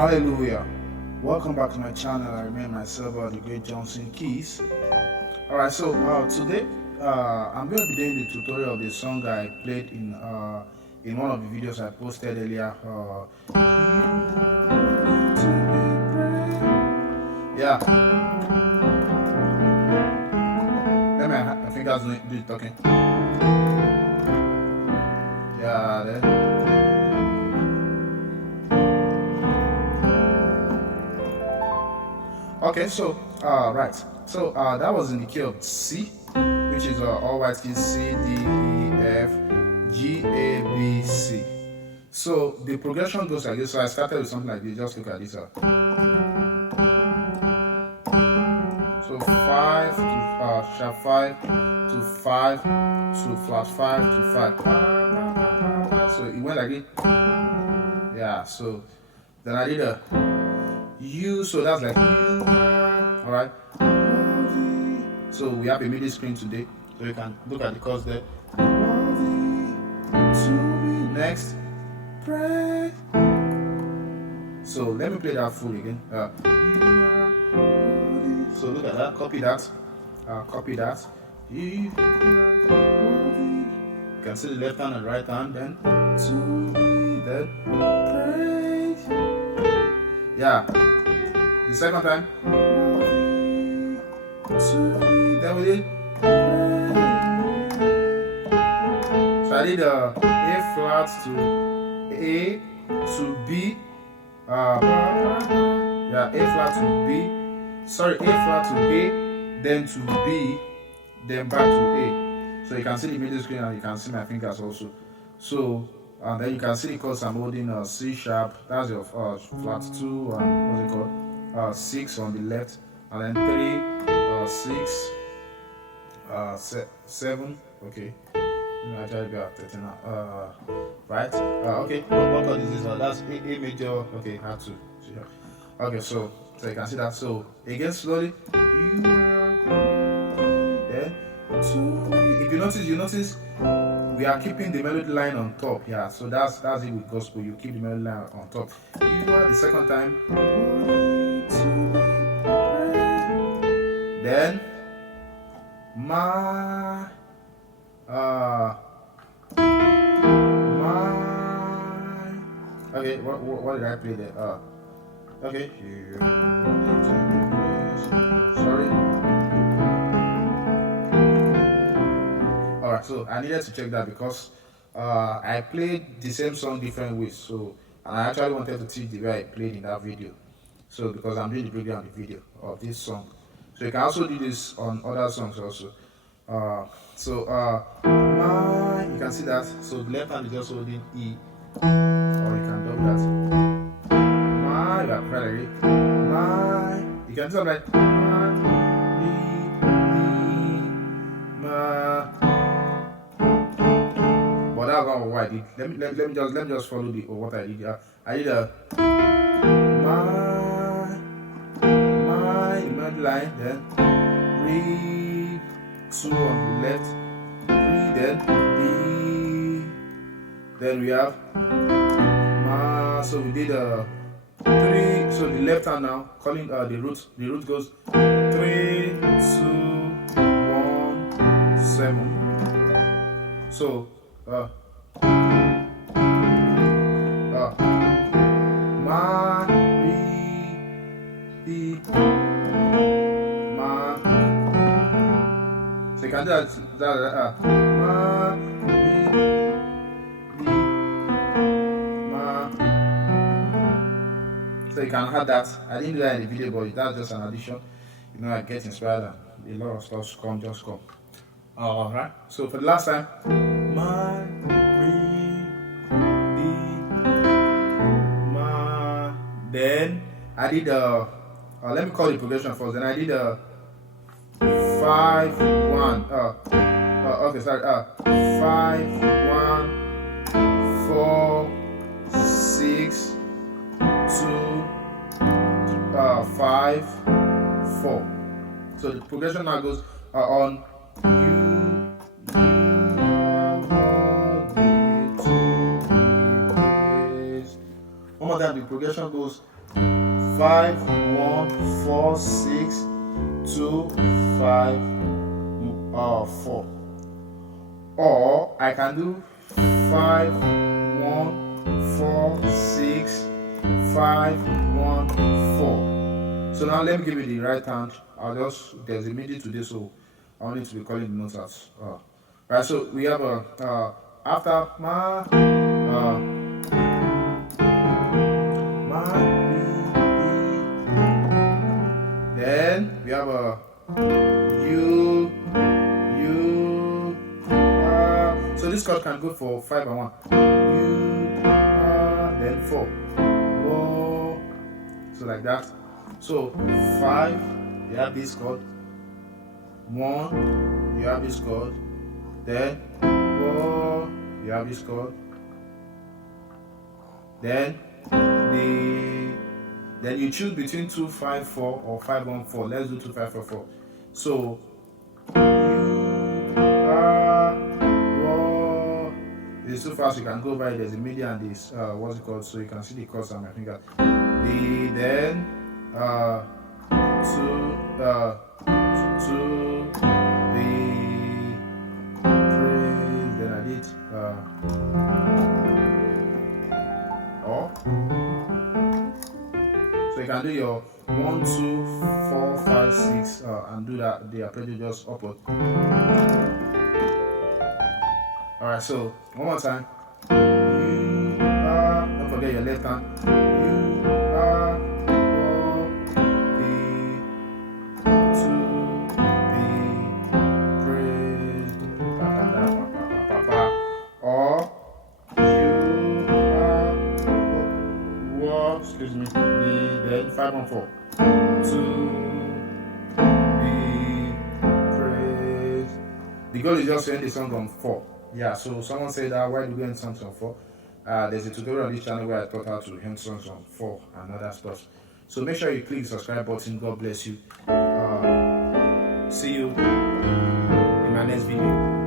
Hallelujah. Welcome back to my channel. I remain myself, the great Johnsonkeyz. Alright, so today I'm going to be doing the tutorial of the song I played in one of the videos I posted earlier. Yeah. Let me, I think I was doing the talking. Yeah, there. Okay, so right, so that was in the key of C, which is all white keys: C, D, E, F, G, A, B, C. So the progression goes like this. So I started with something like this. Just look at this. So 5 to sharp 5 to 5 to flat 5 to 5. So it went like it. Yeah. So then I did a U. So that's like U. All right. So we have a MIDI screen today, so you can look at the chords there. Next, pray. So let me play that full again. So look at that. Copy that. Copy that. You can see the left hand and right hand. Then then praise. Yeah. The second time. Then we did. So I did A flat to A to B. Yeah, A flat to B. Sorry, A flat to A, then to B, then back to A. So you can see the middle screen and you can see my fingers also. So and then you can see the chords I'm holding C sharp. That's your flat 2 and what's it called? 6 on the left, and then 3, 6, 7. Okay. Actually, we are 13 now. Right? Okay. What chord is this? That's A major. Okay, had to. Okay, so you can see that. So again, slowly. Then if you notice we are keeping the melody line on top. Yeah. So that's it with gospel. You keep the melody line on top. The second time. Then my okay, what did I play there? Okay, sorry. Alright, so I needed to check that because I played the same song different ways. So and I actually wanted to teach the way I played in that video. So because I'm doing the breakdown of the video of this song. So you can also do this on other songs also. You can see that. So the left hand is just holding E, or you can double that. My, you are right. My, you can do something like my, ma. But that's not what I did. Let me just follow what I did. I did a my line, then re 2 on the left, re, then B, then we have ma. So we did 3. So the left hand now calling the root goes 3, 2, 1, 7. So ma, re, B, ma. So you can do that ma, re, B, ma. So you can have that. I didn't do that in the video, but that's just an addition. You know, I get inspired and a lot of stuff just come. Alright. So for the last time, ma, re, B, ma. Then I did let me call the progression first. Then I did 5, 1. Okay, sorry. 5, 1, 4, 6, 2, 5, 4. So the progression now goes on One more time, the progression goes 5 1 4 6 2 5 4. Or I can do 5 1 4 6 5 1 4. So now let me give you the right hand. There's a MIDI to this, so I don't need to be calling the notes as right. So we have a after ma then we have a you. So this chord can go for 5 and 1. Then 4. Whoa. So like that. So 5, you have this chord. 1, you have this chord. Then 4, you have this chord. Then you choose between 2 5 4 or 5 1 4. Let's do 2 5 4 4. So it's so fast you can go by. There's a MIDI and this what's it called, so you can see the chords on my finger. Then 2 praise. Then I did so you can do your 1 2 4 5 6 and do that. The arpeggio just upward. Alright, so one more time. You are, don't forget your left hand. You are worthy to be praised. Or you are excuse me, then 5 1 4. To be praised. The goal is just to end the song on 4. Yeah, so someone said that why do we end songs on 4? There's a tutorial on this channel where I taught how to end songs on 4 and other stuff. So make sure you click the subscribe button. God bless you. See you in my next video.